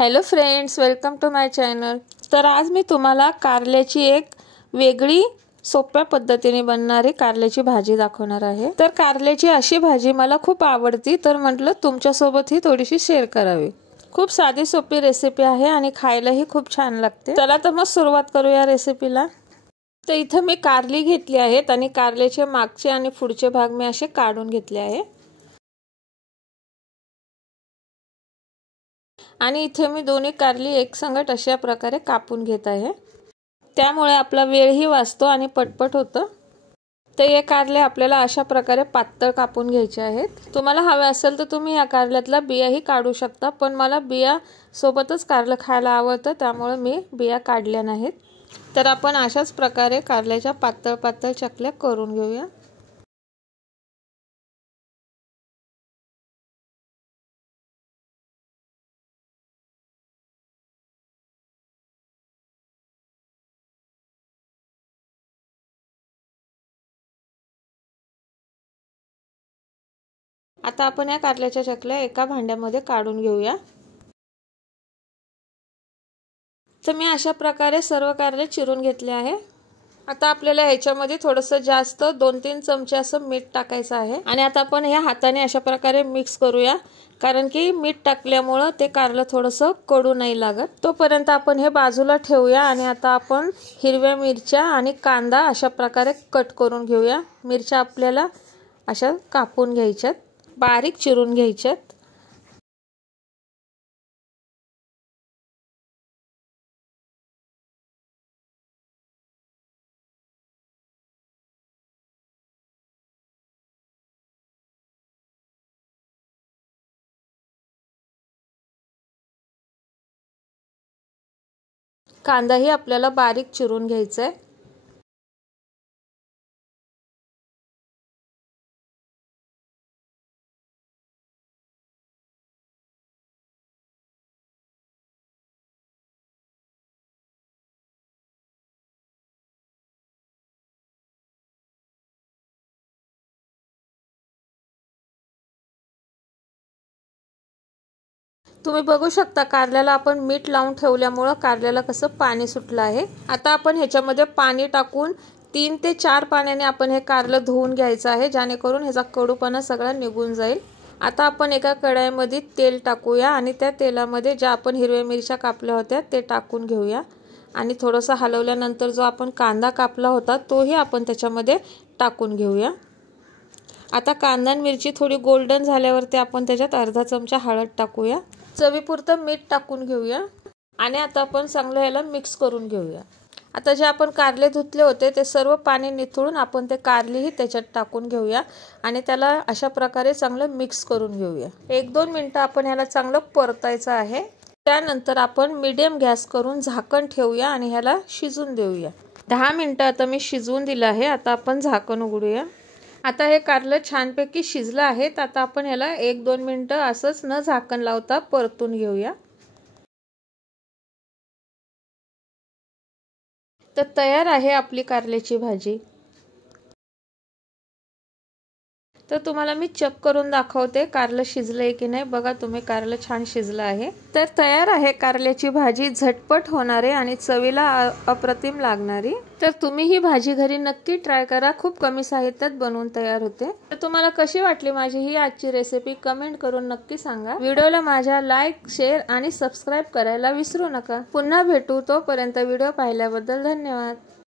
Hello friends, welcome to my channel. तर आज मी तुम्हाला कारल्याची एक वेगळी सोप्या पद्धतीने बनणारी कारल्याची भाजी दाखवणार आहे। तर कारल्याची अशी भाजी मला खूप आवडती, तर म्हटलं तुमच्या सोबत ही थोडीशी शेअर करावी। खूप साधी सोपी रेसिपी आहे आणि खायलाही खूप छान लागते। चला तर मग सुरुवात करूया रेसिपीला। तर इथे मी कारली घेतली आहेत आणि कारल्याचे मागचे आणि पुढचे भाग मी असे काढून घेतले आहे। आणि इथे मी दोन्ही कारली एकसंगत अशा प्रकारे कापून घेत आहे। त्यामुळे आपला वेळही वाचतो आणि पटपट होतं। तर हे कारले आपल्याला अशा प्रकारे पातळ कापून घ्यायचे आहेत। तुम्हाला हवे असेल तर तुम्ही या कारल्यातला बियाही काढू शकता, पण मला बिया सोबतच कारलं खायला आवडतं, त्यामुळे मी बिया काढल्या नाहीत। तर आपण अशाच प्रकारे कारल्याच्या पातळ पातळ चकल्या करून घेऊया। आता आपण या कारल्याच्या चकल्या एका भांड्यामध्ये काढून घेऊया। तर मी अशा प्रकारे सर्व कारले चिरून घेतले आहे। आता आपल्याला ह्याच्यामध्ये थोडंसं जास्त 2-3 चमचे असं मीठ टाकायचं आहे आणि आता आपण ह्या हाताने अशा प्रकारे मिक्स करूया, कारण की मीठ टाकल्यामुळे ते कारलं थोडंसं कडू नाही लागत। तोपर्यंत आपण हे बाजूला ठेवूया आणि आता आपण हिरव्या मिरच्या आणि कांदा अशा प्रकारे कट करून घेऊया। मिरच्या आपल्याला अशा कापून घ्यायच्यात, बारीक चिरून घ्यायच्यात। कांदाही आपल्याला बारीक चिरून घ्यायचा आहे। तुम्ही बघू शकता कारल्याला आपण मीठ लावून ठेवल्यामुळे कारल्याला कसं पाणी सुटलं आहे। आता आपण ह्याच्यामध्ये पाणी टाकून 3 ते 4 पाण्याने आपण हे कारलं धुवून घ्यायचं आहे, जेणेकरून ह्याचा कडूपणा सगळा निघून जाईल। आता आपण एका कढईमध्ये तेल टाकूया आणि त्या तेलामध्ये ज्या आपण हिरव्या मिरच्या कापल्या होत्या ते टाकून घेऊया आणि थोडंसं हलवल्यानंतर जो आपण कांदा कापला होता तोही आपण त्याच्यामध्ये टाकून घेऊया। आता कांदा आणि मिरची थोडी गोल्डन झाल्यावरती आपण त्याच्यात अर्धा चमचा हळद टाकूया, चवीपुरतं मीठ टाकून घेऊया आणि आता आपण चांगलं याला मिक्स करून घेऊया। आता जे आपण कारले धुतले होते ते सर्व पाणी निथळून आपण ते कारलेही त्याच्यात टाकून घेऊया आणि त्याला अशा प्रकारे चांगलं मिक्स करून घेऊया। 1-2 मिनिटं आपण याला चांगलं परतायचं आहे। त्यानंतर आपण मीडियम गॅस करून झाकण ठेवूया आणि ह्याला शिजून देऊया। 10 मिनिटं आता मी शिजवून दिलं आहे। आता आपण झाकण उघडूया। आता हे कारलं छानपैकी शिजलं आहे। आता आपण याला 1-2 मिनिटं असंच न झाकण लावता परतून घेऊया। तर तयार आहे आपली कारल्याची भाजी। तर तुम्हाला मी चेक करून दाखवते कारलं शिजलंय की नाही। बघा तुम्ही, कारलं छान शिजलं आहे। तर तयार आहे कारल्याची भाजी, झटपट होणारी आणि चवीला अप्रतिम लागणारी। तर तुम्ही ही भाजी घरी नक्की ट्राय करा, खूप कमी साहित्यात बनवून तयार होते। तर तुम्हाला कशी वाटली माझी ही आजची रेसिपी कमेंट करून नक्की सांगा। व्हिडिओला माझ्या लाईक, शेअर आणि सबस्क्राईब करायला विसरू नका। पुन्हा भेटू, तोपर्यंत व्हिडिओ पाहिल्याबद्दल धन्यवाद।